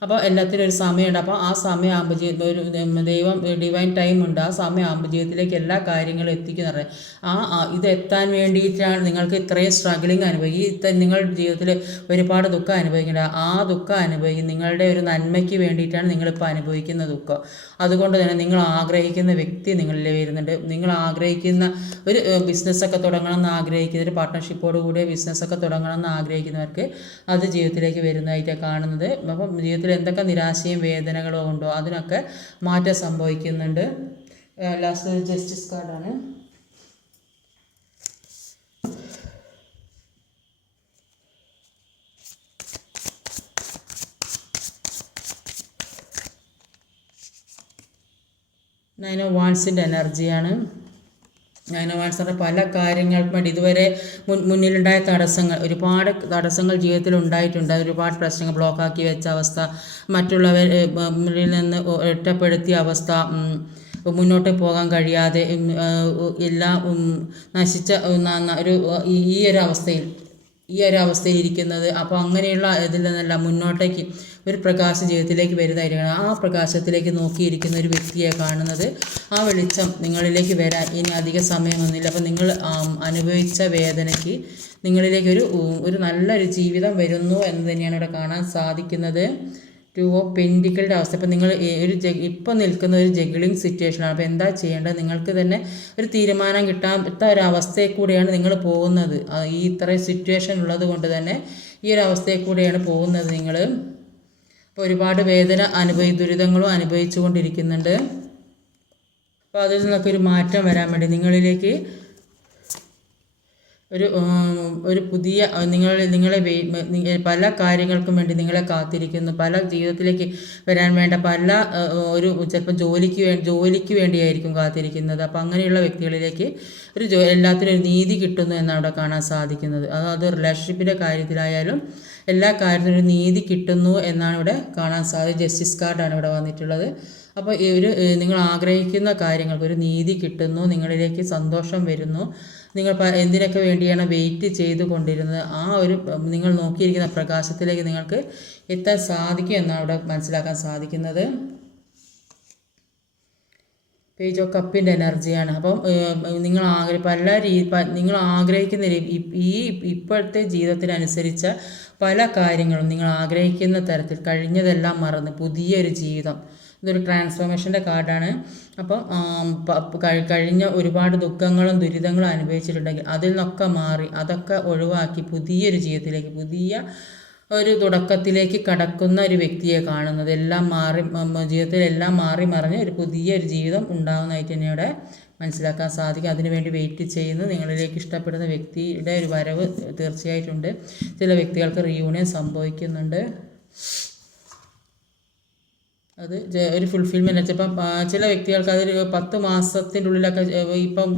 അപ്പോൾ എല്ലാത്തിനും ഒരു സമയമുണ്ട്. അപ്പോൾ ആ സമയമാകുമ്പോൾ ഒരു ഡിവൈൻ ടൈം ഉണ്ട്. ആ സമയമാകുമ്പോൾ ജീവിതത്തിലേക്ക് എല്ലാ കാര്യങ്ങളും എത്തിക്കുന്നത്. ഇത് എത്താൻ വേണ്ടിയിട്ടാണ് നിങ്ങൾക്ക് ഇത്രയും സ്ട്രഗിളിങ് അനുഭവിക്കും. നിങ്ങളുടെ ജീവിതത്തിൽ ഒരുപാട് ദുഃഖം അനുഭവിക്കേണ്ട, ആ ദുഃഖം അനുഭവിക്കും നിങ്ങളുടെ ഒരു നന്മയ്ക്ക് വേണ്ടിയിട്ടാണ് നിങ്ങളിപ്പോൾ അനുഭവിക്കുന്ന ദുഃഖം. അതുകൊണ്ട് തന്നെ നിങ്ങൾ ആഗ്രഹിക്കുന്ന വ്യക്തി നിങ്ങളിൽ വരുന്നുണ്ട്. നിങ്ങൾ ആഗ്രഹിക്കുന്ന ഒരു ബിസിനസ്സൊക്കെ തുടങ്ങണമെന്ന് ആഗ്രഹിക്കുന്ന, ഒരു പാർട്ട്ണർഷിപ്പോട് കൂടിയ ബിസിനസ്സൊക്കെ തുടങ്ങണമെന്ന് ആഗ്രഹിക്കുന്നവർക്ക് അത് ജീവിതത്തിലേക്ക് വരുന്നതായിട്ടാണ് കാണുന്നത്. അപ്പം ജീവിതത്തിൽ എന്തൊക്കെ നിരാശയും വേദനകളോ ഉണ്ടോ അതിനൊക്കെ മാറ്റം സംഭവിക്കുന്നുണ്ട്. ലാസ്റ്റ് ഒരു ജസ്റ്റിസ് കാർഡാണ്. നൈൻ ഓഫ് വാൻഡ്സിൻ്റെ എനർജിയാണ്. നൈൻ ഓഫ് വാൻഡ്സ് പറഞ്ഞാൽ പല കാര്യങ്ങൾക്കും വേണ്ടി ഇതുവരെ മുന്നിലുണ്ടായ ഒരുപാട് തടസ്സങ്ങൾ ജീവിതത്തിൽ ഉണ്ടായിട്ടുണ്ട്. ഒരുപാട് പ്രശ്നങ്ങൾ, ബ്ലോക്കാക്കി വെച്ച അവസ്ഥ, മറ്റുള്ളവരിൽ നിന്ന് ഒറ്റപ്പെടുത്തിയ അവസ്ഥ, മുന്നോട്ട് പോകാൻ കഴിയാതെ എല്ലാം നശിച്ച ഈ ഒരു അവസ്ഥയിൽ ഇരിക്കുന്നത്. അപ്പോൾ അങ്ങനെയുള്ള ഇതിൽ നിന്നെല്ലാം മുന്നോട്ടേക്ക് ഒരു പ്രകാശ ജീവിതത്തിലേക്ക് വരുന്നതായിരിക്കണം. ആ പ്രകാശത്തിലേക്ക് നോക്കിയിരിക്കുന്ന ഒരു വ്യക്തിയെ കാണുന്നത്. ആ വെളിച്ചം നിങ്ങളിലേക്ക് വരാൻ ഇനി അധിക സമയമൊന്നുമില്ല. അപ്പോൾ നിങ്ങൾ അനുഭവിച്ച വേദനയ്ക്ക് നിങ്ങളിലേക്ക് ഒരു നല്ലൊരു ജീവിതം വരുന്നു എന്ന് തന്നെയാണ് ഇവിടെ കാണാൻ സാധിക്കുന്നത്. 2 ഓഫ് പെൻറ്റിക്കിളുടെ അവസ്ഥ. അപ്പോൾ നിങ്ങൾ ഇപ്പോൾ നിൽക്കുന്ന ഒരു ജഗ്ലിംഗ് സിറ്റുവേഷനാണ്. അപ്പോൾ എന്താ ചെയ്യേണ്ടത്? നിങ്ങൾക്ക് തന്നെ ഒരു തീരുമാനം കിട്ടാത്ത ഒരു അവസ്ഥയിൽ കൂടെയാണ് നിങ്ങൾ പോകുന്നത്. ഈ ഇത്രയും സിറ്റുവേഷൻ ഉള്ളത് കൊണ്ട് തന്നെ ഈ ഒരു അവസ്ഥയിൽ കൂടെയാണ് പോകുന്നത് നിങ്ങൾ. അപ്പോൾ ഒരുപാട് ദുരിതങ്ങളും അനുഭവിച്ചു കൊണ്ടിരിക്കുന്നുണ്ട്. അപ്പോൾ അതിൽ നിന്നൊക്കെ ഒരു മാറ്റം വരാൻ വേണ്ടി നിങ്ങളിലേക്ക് ഒരു പുതിയ നിങ്ങളെ പല കാര്യങ്ങൾക്കും വേണ്ടി നിങ്ങളെ കാത്തിരിക്കുന്നു. പല ജീവിതത്തിലേക്ക് വരാൻ വേണ്ട ചിലപ്പോൾ ജോലിക്ക് വേണ്ടിയായിരിക്കും കാത്തിരിക്കുന്നത്. അപ്പോൾ അങ്ങനെയുള്ള വ്യക്തികളിലേക്ക് എല്ലാത്തിനും ഒരു നീതി കിട്ടുന്നു എന്നാണ് അവിടെ കാണാൻ സാധിക്കുന്നത്. അത് റിലേഷൻഷിപ്പിൻ്റെ കാര്യത്തിലായാലും എല്ലാ കാര്യത്തിനും ഒരു നീതി കിട്ടുന്നു എന്നാണ് ഇവിടെ കാണാൻ സാധിക്കുന്നത്. ജസ്റ്റിസ് കാർഡാണ് ഇവിടെ വന്നിട്ടുള്ളത്. അപ്പോൾ നിങ്ങൾ ആഗ്രഹിക്കുന്ന കാര്യങ്ങൾക്ക് ഒരു നീതി കിട്ടുന്നു, നിങ്ങളിലേക്ക് സന്തോഷം വരുന്നു. നിങ്ങൾ എന്തിനൊക്കെ വേണ്ടിയാണ് വെയിറ്റ് ചെയ്തു കൊണ്ടിരുന്നത്, നിങ്ങൾ നോക്കിയിരിക്കുന്ന പ്രകാശത്തിലേക്ക് നിങ്ങൾക്ക് എത്താൻ സാധിക്കും എന്നാണ് ഇവിടെ മനസ്സിലാക്കാൻ സാധിക്കുന്നത്. പേജ് ഓഫ് കപ്പിൻ്റെ എനർജിയാണ്. അപ്പം നിങ്ങൾ ആഗ്രഹിക്കുന്ന ഇപ്പോഴത്തെ ജീവിതത്തിനനുസരിച്ച പല കാര്യങ്ങളും നിങ്ങൾ ആഗ്രഹിക്കുന്ന തരത്തിൽ കഴിഞ്ഞതെല്ലാം മറന്ന് പുതിയൊരു ജീവിതം, ഇതൊരു ട്രാൻസ്ഫോർമേഷൻ്റെ കാർഡാണ്. അപ്പം കഴിഞ്ഞ ഒരുപാട് ദുഃഖങ്ങളും ദുരിതങ്ങളും അനുഭവിച്ചിട്ടുണ്ടെങ്കിൽ അതിൽ നിന്നൊക്കെ മാറി അതൊക്കെ ഒഴിവാക്കി പുതിയൊരു ജീവിതത്തിലേക്ക് പുതിയ ഒരു തുടക്കത്തിലേക്ക് കടക്കുന്ന ഒരു വ്യക്തിയെ കാണുന്നത്. ജീവിതത്തിൽ എല്ലാം മാറി മറിഞ്ഞ് ഒരു പുതിയൊരു ജീവിതം ഉണ്ടാകുന്നതായിട്ട് തന്നെ ഇവിടെ മനസ്സിലാക്കാൻ സാധിക്കും. അതിനുവേണ്ടി വെയിറ്റ് ചെയ്യുന്ന നിങ്ങളിലേക്ക് ഇഷ്ടപ്പെടുന്ന വ്യക്തിയുടെ ഒരു വരവ് തീർച്ചയായിട്ടുണ്ട്. ചില വ്യക്തികൾക്ക് റീയൂണിയൻ സംഭവിക്കുന്നുണ്ട്. അത് ഒരു ഫുൾഫിൽമെൻറ്റ്. ഇപ്പം ചില വ്യക്തികൾക്ക് അതൊരു 10 മാസത്തിൻ്റെ ഉള്ളിലൊക്കെ ഇപ്പം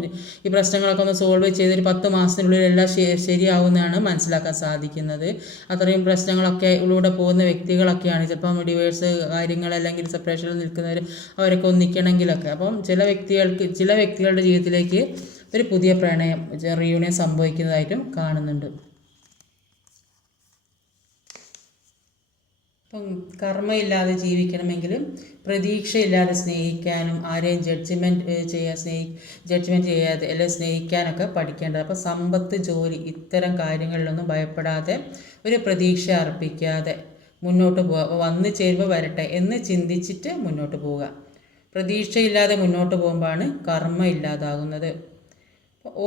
ഈ പ്രശ്നങ്ങളൊക്കെ ഒന്ന് സോൾവ് ചെയ്തൊരു 10 മാസത്തിനുള്ളിൽ എല്ലാം ശരിയാവുമെന്നാണ് മനസ്സിലാക്കാൻ സാധിക്കുന്നത്. അത്രയും പ്രശ്നങ്ങളൊക്കെ ഉള്ളിലൂടെ പോകുന്ന വ്യക്തികളൊക്കെയാണ്. ചിലപ്പം ഡിവേഴ്സ് കാര്യങ്ങൾ അല്ലെങ്കിൽ സെപ്പറേഷനിൽ നിൽക്കുന്നവർ അവരൊക്കെ ഒന്നിക്കണമെങ്കിലൊക്കെ. അപ്പം ചില വ്യക്തികളുടെ ജീവിതത്തിലേക്ക് ഒരു പുതിയ പ്രണയം റീയൂണിയൻ സംഭവിക്കുന്നതായിട്ടും കാണുന്നുണ്ട്. അപ്പം കർമ്മയില്ലാതെ ജീവിക്കണമെങ്കിലും പ്രതീക്ഷയില്ലാതെ സ്നേഹിക്കാനും ആരെയും ജഡ്ജ്മെൻറ്റ് ചെയ്യാതെ അല്ലെങ്കിൽ സ്നേഹിക്കാനൊക്കെ പഠിക്കേണ്ടത്. അപ്പോൾ സമ്പത്ത്, ജോലി ഇത്തരം കാര്യങ്ങളിലൊന്നും ഭയപ്പെടാതെ ഒരു പ്രതീക്ഷ അർപ്പിക്കാതെ മുന്നോട്ട് വന്നു ചേരുമ്പോൾ വരട്ടെ എന്ന് ചിന്തിച്ചിട്ട് മുന്നോട്ട് പോവുക. പ്രതീക്ഷയില്ലാതെ മുന്നോട്ട് പോകുമ്പോഴാണ് കർമ്മ ഇല്ലാതാകുന്നത്.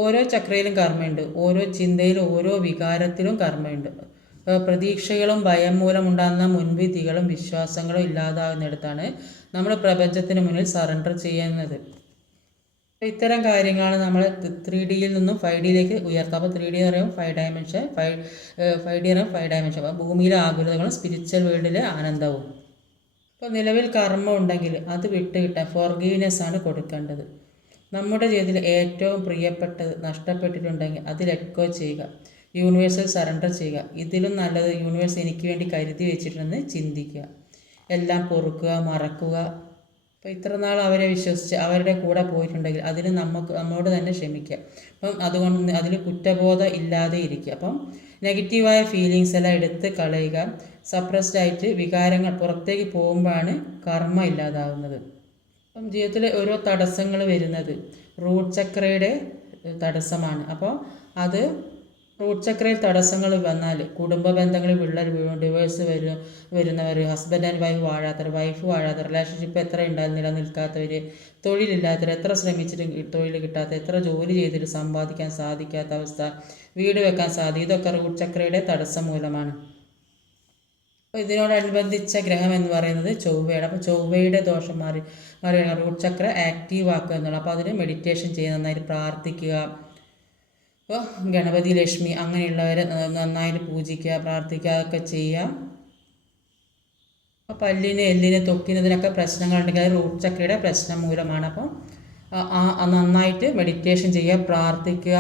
ഓരോ ചക്രയിലും കർമ്മയുണ്ട്, ഓരോ ചിന്തയിലും ഓരോ വികാരത്തിലും കർമ്മയുണ്ട്. പ്രതീക്ഷകളും ഭയം മൂലമുണ്ടാകുന്ന മുൻവിധികളും വിശ്വാസങ്ങളും ഇല്ലാതാകുന്നിടത്താണ് നമ്മൾ പ്രപഞ്ചത്തിന് മുന്നിൽ സറണ്ടർ ചെയ്യുന്നത്. ഇത്തരം കാര്യങ്ങളാണ് നമ്മൾ 3Dയിൽ നിന്നും 5Dയിലേക്ക് ഉയർത്തുക. അപ്പോൾ 3D എന്ന് പറയുമ്പോൾ 5 ഡയമെൻഷൻ, 5D എന്ന് പറയുമ്പോൾ 5 ഡയമെൻഷൻ. അപ്പോൾ ഭൂമിയിലെ ആകുലതകളും സ്പിരിച്വൽ വേൾഡിലെ ആനന്ദവും. അപ്പോൾ നിലവിൽ കർമ്മം ഉണ്ടെങ്കിൽ അത് വിട്ടുകിട്ടാൻ ഫോർഗീവ്നെസ് ആണ് കൊടുക്കേണ്ടത്. നമ്മുടെ ജീവിതത്തിൽ ഏറ്റവും പ്രിയപ്പെട്ടത് നഷ്ടപ്പെട്ടിട്ടുണ്ടെങ്കിൽ അത് ലെറ്റ് ഗോ ചെയ്യുക, യൂണിവേഴ്സിൽ സറണ്ടർ ചെയ്യുക. ഇതിലും നല്ലത് യൂണിവേഴ്സ് എനിക്ക് വേണ്ടി കരുതി വെച്ചിട്ടുണ്ടെന്ന് ചിന്തിക്കുക. എല്ലാം പൊറുക്കുക, മറക്കുക. അപ്പോൾ ഇത്ര നാൾ അവരെ വിശ്വസിച്ച് അവരുടെ കൂടെ പോയിട്ടുണ്ടെങ്കിൽ അതിന് നമ്മോട് തന്നെ ക്ഷമിക്കുക. അപ്പം അതുകൊണ്ട് അതിൽ കുറ്റബോധം ഇല്ലാതെ ഇരിക്കുക. അപ്പം നെഗറ്റീവായ ഫീലിങ്സ് എല്ലാം എടുത്ത് കളയുക. സപ്രസ്ഡ് ആയിട്ട് വികാരങ്ങൾ പുറത്തേക്ക് പോകുമ്പോഴാണ് കർമ്മ ഇല്ലാതാവുന്നത്. അപ്പം ജീവിതത്തിൽ ഓരോ തടസ്സങ്ങൾ വരുന്നത് റൂട്ട് ചക്രയുടെ തടസ്സമാണ്. അപ്പോൾ അത് റൂട്ട് ചക്രയിൽ തടസ്സങ്ങൾ വന്നാൽ കുടുംബ ബന്ധങ്ങളിൽ വിള്ളൽ വീഴും, ഡിവേഴ്സ് വരുന്നവർ, ഹസ്ബൻഡ് ആൻഡ് വൈഫ് വാഴാത്തവർ, റിലേഷൻഷിപ്പ് എത്ര ഉണ്ടായാലും നിലനിൽക്കാത്തവർ, തൊഴിലില്ലാത്തവർ, എത്ര ശ്രമിച്ചിട്ടും തൊഴിൽ കിട്ടാത്ത, എത്ര ജോലി ചെയ്തിട്ട് സമ്പാദിക്കാൻ സാധിക്കാത്ത അവസ്ഥ, വീട് വെക്കാൻ സാധിക്കും, ഇതൊക്കെ റൂട്ട് ചക്രയുടെ തടസ്സം മൂലമാണ്. അപ്പോൾ ഇതിനോടനുബന്ധിച്ച ഗ്രഹം എന്ന് പറയുന്നത് ചൊവ്വയാണ്. അപ്പോൾ ചൊവ്വയുടെ ദോഷം മാറിയാണ് റൂട്ട് ചക്ര ആക്റ്റീവ് ആക്കുക എന്നുള്ളത്. അപ്പോൾ അതിന് മെഡിറ്റേഷൻ ചെയ്യുക, നന്നായിട്ട് പ്രാർത്ഥിക്കുക. അപ്പോൾ ഗണപതി, ലക്ഷ്മി അങ്ങനെയുള്ളവരെ നന്നായിട്ട് പൂജിക്കുക, പ്രാർത്ഥിക്കുക, അതൊക്കെ ചെയ്യുക. അപ്പോൾ പല്ലിന്, എല്ലിന്, തൊക്കിനതിനൊക്കെ പ്രശ്നങ്ങളുണ്ടെങ്കിൽ അത് റൂട്ട് ചക്രയുടെ പ്രശ്നം മൂലമാണ്. അപ്പം നന്നായിട്ട് മെഡിറ്റേഷൻ ചെയ്യുക, പ്രാർത്ഥിക്കുക,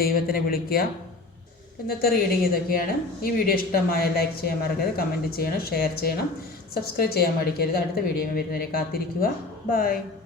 ദൈവത്തിനെ വിളിക്കുക. ഇന്നത്തെ റീഡിങ് ഇതൊക്കെയാണ്. ഈ വീഡിയോ ഇഷ്ടമായ ലൈക്ക് ചെയ്യാൻ മറക്കരുത്, കമൻറ്റ് ചെയ്യണം, ഷെയർ ചെയ്യണം, സബ്സ്ക്രൈബ് ചെയ്യാൻ മടിക്കരുത്. അടുത്ത വീഡിയോ വരുന്നവരെ കാത്തിരിക്കുക. ബൈ.